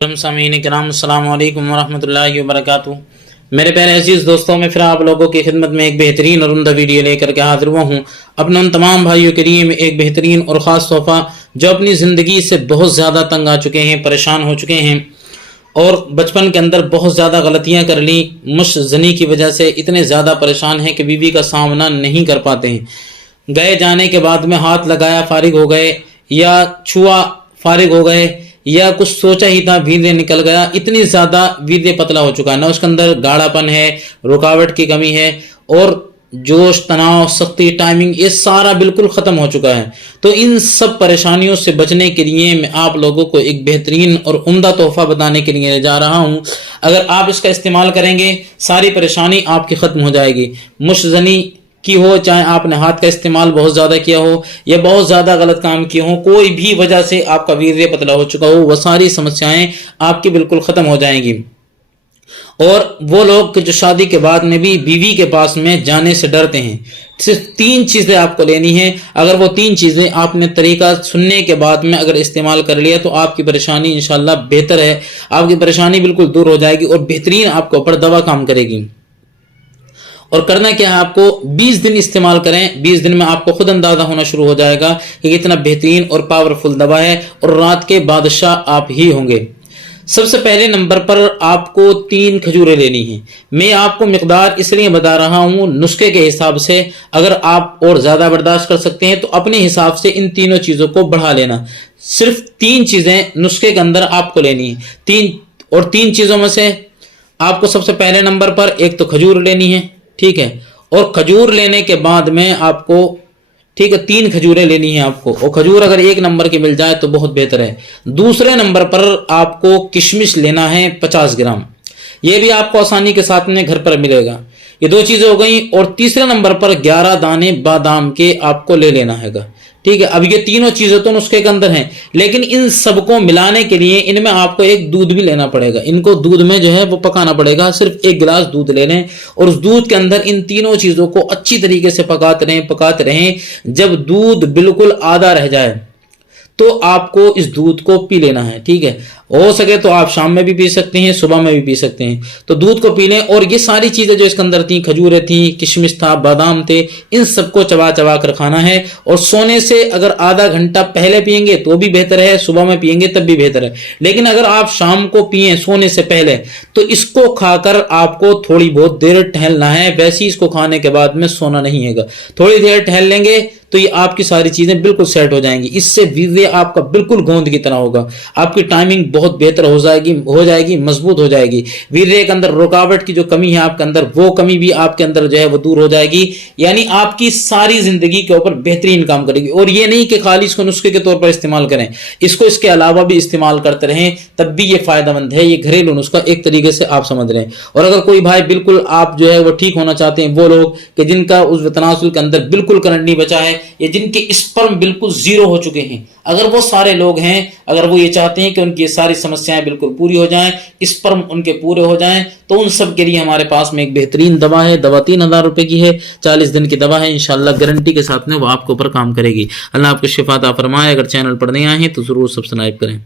سامعین کرام السلام علیکم ورحمۃ اللہ وبرکاتہ۔ میرے پیارے عزیز دوستوں، میں پھر آپ لوگوں کی خدمت میں ایک بہترین اور عمدہ ویڈیو لے کر کے حاضر ہوا ہوں۔ اپنے ان تمام بھائیوں کے لیے میں ایک بہترین اور خاص تحفہ جو اپنی زندگی سے بہت زیادہ تنگ آ چکے ہیں، پریشان ہو چکے ہیں اور بچپن کے اندر بہت زیادہ غلطیاں کر لیں، مشت زنی کی وجہ سے اتنے زیادہ پریشان ہیں کہ بیوی کا سامنا نہیں کر پاتے ہیں۔ گئے جانے کے بعد میں ہاتھ لگایا فارغ ہو گئے، یا چھوا فارغ ہو گئے، یا کچھ سوچا ہی تھا ویریہ نکل گیا۔ اتنی زیادہ ویریہ پتلا ہو چکا ہے، نہ اس کے اندر گاڑھا پن ہے، رکاوٹ کی کمی ہے، اور جوش، تناؤ، سختی، ٹائمنگ، یہ سارا بالکل ختم ہو چکا ہے۔ تو ان سب پریشانیوں سے بچنے کے لیے میں آپ لوگوں کو ایک بہترین اور عمدہ تحفہ بتانے کے لیے جا رہا ہوں۔ اگر آپ اس کا استعمال کریں گے، ساری پریشانی آپ کی ختم ہو جائے گی۔ مشزنی کی ہو، چاہے آپ نے ہاتھ کا استعمال بہت زیادہ کیا ہو یا بہت زیادہ غلط کام کیے ہوں، کوئی بھی وجہ سے آپ کا ویریہ پتلا ہو چکا ہو، وہ ساری سمسیایں آپ کی بالکل ختم ہو جائیں گی۔ اور وہ لوگ جو شادی کے بعد میں بھی بیوی کے پاس میں جانے سے ڈرتے ہیں، صرف 3 چیزیں آپ کو لینی ہیں۔ اگر وہ 3 چیزیں آپ نے طریقہ سننے کے بعد میں اگر استعمال کر لیا تو آپ کی پریشانی انشاءاللہ بہتر ہے، آپ کی پریشانی بالکل دور ہو جائے گی اور بہترین آپ کے اوپر دوا کام کرے گی۔ اور کرنا کیا ہے، آپ کو 20 دن استعمال کریں، 20 دن میں آپ کو خود اندازہ ہونا شروع ہو جائے گا کہ کتنا بہترین اور پاورفل دوا ہے، اور رات کے بادشاہ آپ ہی ہوں گے۔ سب سے پہلے نمبر پر آپ کو 3 کھجوریں لینی ہیں۔ میں آپ کو مقدار اس لیے بتا رہا ہوں نسخے کے حساب سے، اگر آپ اور زیادہ برداشت کر سکتے ہیں تو اپنے حساب سے ان تینوں چیزوں کو بڑھا لینا۔ صرف 3 چیزیں نسخے کے اندر آپ کو لینی ہیں، اور 3 چیزوں میں سے آپ کو سب سے پہلے نمبر پر ایک تو کھجور لینی ہے، ٹھیک ہے، اور کھجور لینے کے بعد میں آپ کو، ٹھیک ہے، 3 کھجوریں لینی ہیں آپ کو، اور کھجور اگر 1 نمبر کی مل جائے تو بہت بہتر ہے۔ دوسرے نمبر پر آپ کو کشمش لینا ہے 50 گرام، یہ بھی آپ کو آسانی کے ساتھ میں گھر پر ملے گا۔ یہ 2 چیزیں ہو گئیں، اور تیسرے نمبر پر 11 دانے بادام کے آپ کو لے لینا ہے گا، ٹھیک ہے۔ اب یہ تینوں چیزیں تو نسخے کے اندر ہیں، لیکن ان سب کو ملانے کے لیے ان میں آپ کو ایک دودھ بھی لینا پڑے گا، ان کو دودھ میں جو ہے وہ پکانا پڑے گا۔ صرف 1 گلاس دودھ لے لیں، اور اس دودھ کے اندر ان تینوں چیزوں کو اچھی طریقے سے پکاتے رہیں۔ جب دودھ بالکل آدھا رہ جائے تو آپ کو اس دودھ کو پی لینا ہے، ٹھیک ہے۔ ہو سکے تو آپ شام میں بھی پی سکتے ہیں، صبح میں بھی پی سکتے ہیں، تو دودھ کو پی لیں۔ اور یہ ساری چیزیں جو اس کے اندر تھیں، کھجوریں تھیں، کشمش تھا، بادام تھے، ان سب کو چبا چبا کر کھانا ہے۔ اور سونے سے اگر آدھا گھنٹہ پہلے پئیں گے تو بھی بہتر ہے، صبح میں پئیں گے تب بھی بہتر ہے، لیکن اگر آپ شام کو پئیں سونے سے پہلے تو اس کو کھا کر آپ کو تھوڑی بہت دیر ٹہلنا ہے، ویسے ہی اس کو کھانے کے بعد میں سونا نہیں ہے گا۔ تھوڑی دیر ٹہل لیں گے تو یہ آپ کی ساری چیزیں بالکل سیٹ ہو جائیں گی۔ اس سے ویریہ آپ کا بالکل گوند کی طرح ہوگا، آپ کی ٹائمنگ بہت بہتر ہو جائے گی، مضبوط ہو جائے گی۔ ویریہ کے اندر رکاوٹ کی جو کمی ہے آپ کے اندر، وہ کمی بھی آپ کے اندر جو ہے وہ دور ہو جائے گی، یعنی آپ کی ساری زندگی کے اوپر بہترین کام کرے گی۔ اور یہ نہیں کہ خالی اس کو نسخے کے طور پر استعمال کریں، اس کو اس کے علاوہ بھی استعمال کرتے رہیں، تب بھی یہ فائدہ مند ہے۔ یہ گھریلو نسخہ ایک طریقے سے آپ سمجھ رہے ہیں۔ اور اگر کوئی بھائی بالکل آپ جو ہے وہ ٹھیک ہونا چاہتے ہیں، وہ لوگ کہ جن کا عضو تناسل کے اندر بالکل کرنٹ نہیں بچا ہے، یا جن کے اسپرم بالکل 0 ہو چکے ہیں، اگر وہ سارے لوگ ہیں، اگر وہ یہ چاہتے ہیں کہ ان کی ساری سمسیاں بالکل پوری ہو جائیں، اسپرم ان کے پورے ہو جائیں، تو ان سب کے لیے ہمارے پاس میں ایک بہترین دوا ہے۔ دوا 3000 روپے کی ہے، 40 دن کی دوا ہے، انشاءاللہ گارنٹی کے ساتھ میں وہ آپ کے اوپر کام کرے گی۔ اللہ آپ کو شفا عطا فرمائے۔ اگر چینل پر نئے آئے ہیں تو ضرور سبسکرائب کریں۔